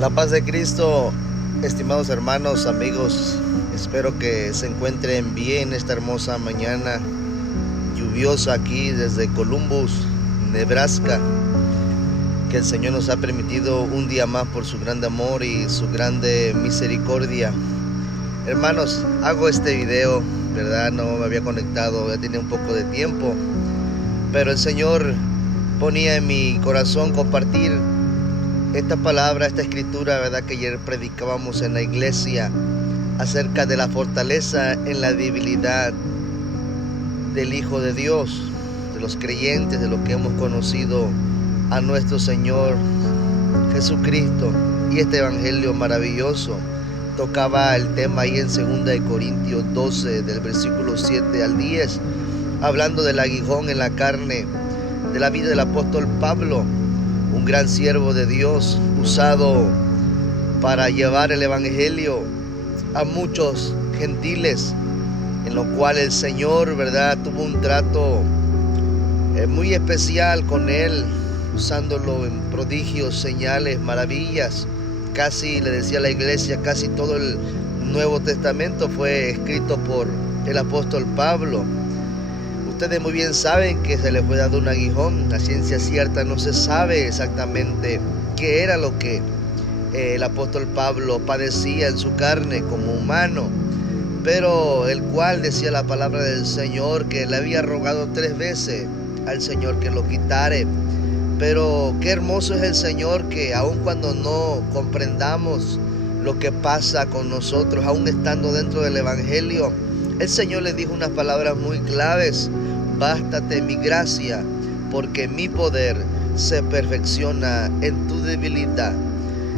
La paz de Cristo, estimados hermanos, amigos, espero que se encuentren bien esta hermosa mañana lluviosa aquí desde Columbus, Nebraska, que el Señor nos ha permitido un día más por su grande amor y su grande misericordia. Hermanos, hago este video, ¿verdad? No me había conectado, ya tenía un poco de tiempo, pero el Señor ponía en mi corazón compartir esta palabra, esta escritura, ¿verdad? Que ayer predicábamos en la iglesia acerca de la fortaleza en la debilidad del Hijo de Dios, de los creyentes, de lo que hemos conocido a nuestro Señor Jesucristo. Y este evangelio maravilloso tocaba el tema ahí en 2 Corintios 12, del versículo 7 al 10, hablando del aguijón en la carne de la vida del apóstol Pablo, un gran siervo de Dios, usado para llevar el evangelio a muchos gentiles, en lo cual el Señor, ¿verdad?, tuvo un trato muy especial con él, usándolo en prodigios, señales, maravillas. Casi, le decía a la iglesia, casi todo el Nuevo Testamento fue escrito por el apóstol Pablo. Ustedes muy bien saben que se le fue dado un aguijón. A ciencia cierta no se sabe exactamente qué era lo que el apóstol Pablo padecía en su carne como humano, pero el cual decía la palabra del Señor que le había rogado 3 veces al Señor que lo quitare. Pero qué hermoso es el Señor, que aun cuando no comprendamos lo que pasa con nosotros, aun estando dentro del evangelio, el Señor le dijo unas palabras muy claves: bástate mi gracia, porque mi poder se perfecciona en tu debilidad.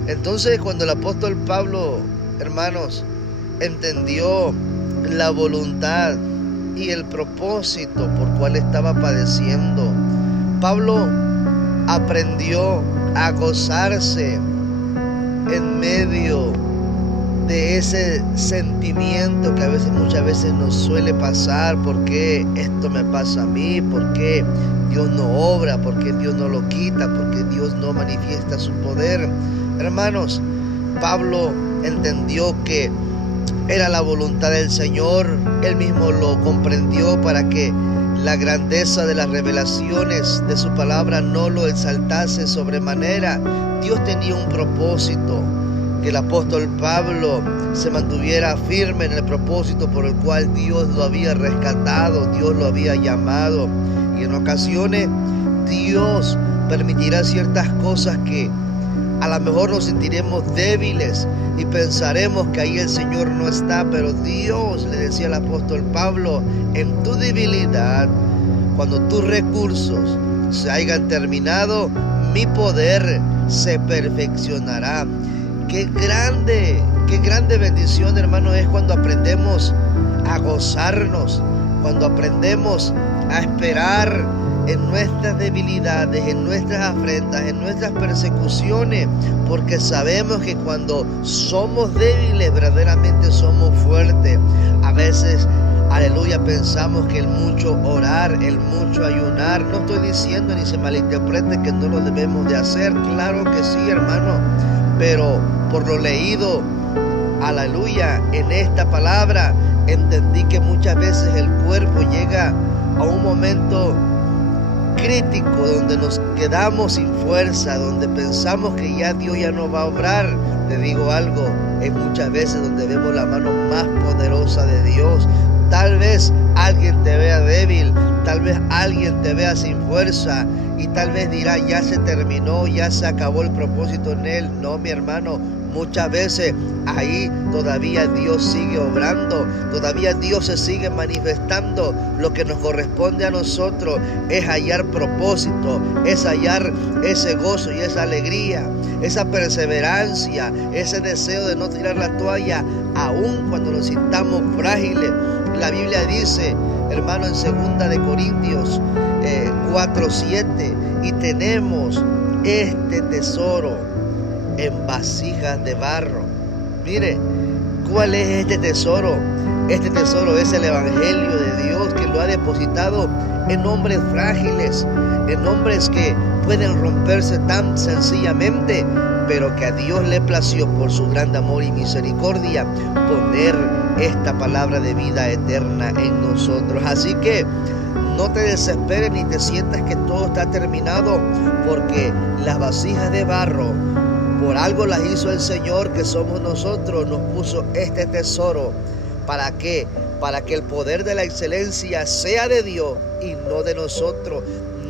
Entonces, cuando el apóstol Pablo, hermanos, entendió la voluntad y el propósito por cual estaba padeciendo, Pablo aprendió a gozarse en medio de ese sentimiento que muchas veces nos suele pasar. ¿Por qué esto me pasa a mí? ¿Por qué Dios no obra? ¿Por qué Dios no lo quita? ¿Por qué Dios no manifiesta su poder? Hermanos, Pablo entendió que era la voluntad del Señor. Él mismo lo comprendió para que la grandeza de las revelaciones de su palabra no lo exaltase sobremanera. Dios tenía un propósito, que el apóstol Pablo se mantuviera firme en el propósito por el cual Dios lo había rescatado, Dios lo había llamado. Y en ocasiones Dios permitirá ciertas cosas que a lo mejor nos sentiremos débiles y pensaremos que ahí el Señor no está, pero Dios, le decía el apóstol Pablo, en tu debilidad, cuando tus recursos se hayan terminado, mi poder se perfeccionará. Qué grande bendición, hermano, es cuando aprendemos a gozarnos, cuando aprendemos a esperar en nuestras debilidades, en nuestras afrentas, en nuestras persecuciones, porque sabemos que cuando somos débiles, verdaderamente somos fuertes. A veces, aleluya, pensamos que el mucho orar, el mucho ayunar, no estoy diciendo ni se malinterprete que no lo debemos de hacer, claro que sí, hermano, pero por lo leído, aleluya, en esta palabra, entendí que muchas veces el cuerpo llega a un momento crítico donde nos quedamos sin fuerza, donde pensamos que ya Dios ya no va a obrar. Te digo algo, es muchas veces donde vemos la mano más poderosa de Dios. Tal vez alguien te vea débil, tal vez alguien te vea sin fuerza y tal vez dirá, ya se terminó, ya se acabó el propósito en él. No, mi hermano, muchas veces ahí todavía Dios sigue obrando, todavía Dios se sigue manifestando. Lo que nos corresponde a nosotros es hallar propósito, es hallar ese gozo y esa alegría, esa perseverancia, ese deseo de no tirar la toalla, aun cuando nos sintamos frágiles. La Biblia dice, hermano, en 2 Corintios 4:7, y tenemos este tesoro en vasijas de barro. Mire, ¿cuál es este tesoro? Este tesoro es el evangelio de Dios, que lo ha depositado en hombres frágiles, en hombres que pueden romperse tan sencillamente, pero que a Dios le plació por su gran amor y misericordia poner esta palabra de vida eterna en nosotros. Así que no te desesperes ni te sientas que todo está terminado, porque las vasijas de barro, por algo las hizo el Señor, que somos nosotros. Nos puso este tesoro. ¿Para qué? Para que el poder de la excelencia sea de Dios y no de nosotros.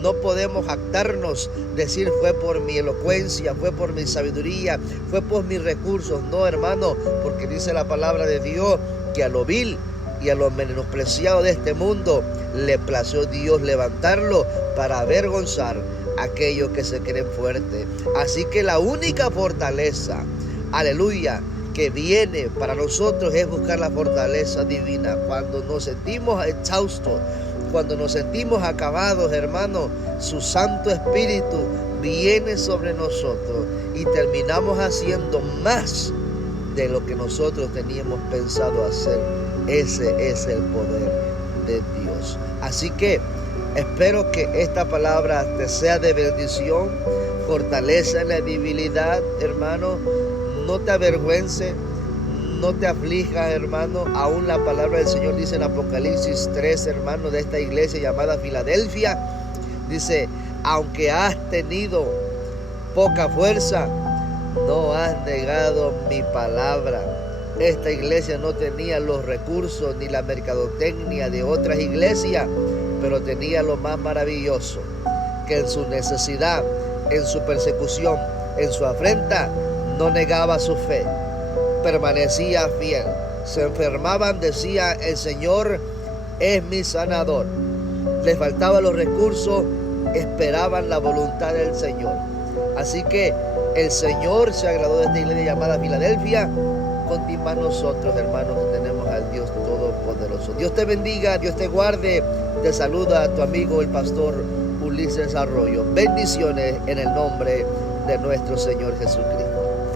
No podemos jactarnos, decir fue por mi elocuencia, fue por mi sabiduría, fue por mis recursos. No, hermano, porque dice la palabra de Dios que a lo vil y a lo menospreciado de este mundo le plació Dios levantarlo para avergonzar a aquellos que se creen fuertes. Así que la única fortaleza, aleluya, que viene para nosotros es buscar la fortaleza divina. Cuando nos sentimos exhaustos, cuando nos sentimos acabados, hermano, su Santo Espíritu viene sobre nosotros y terminamos haciendo más de lo que nosotros teníamos pensado hacer. Ese es el poder de Dios. Así que espero que esta palabra te sea de bendición, fortaleza en la debilidad, hermano. No te avergüences, no te aflijas, hermano. Aún la palabra del Señor dice en Apocalipsis 3, hermano, de esta iglesia llamada Filadelfia, dice: aunque has tenido poca fuerza, no has negado mi palabra. Esta iglesia no tenía los recursos ni la mercadotecnia de otras iglesias, pero tenía lo más maravilloso, que en su necesidad, en su persecución, en su afrenta, no negaba su fe, permanecía fiel. Se enfermaban, decía: el Señor es mi sanador. Les faltaban los recursos, esperaban la voluntad del Señor. Así que el Señor se agradó de esta iglesia llamada Filadelfia. Continúa nosotros, hermanos, que tenemos al Dios Todopoderoso. Dios te bendiga, Dios te guarde. Te saluda a tu amigo el pastor Ulises Arroyo. Bendiciones en el nombre de nuestro Señor Jesucristo.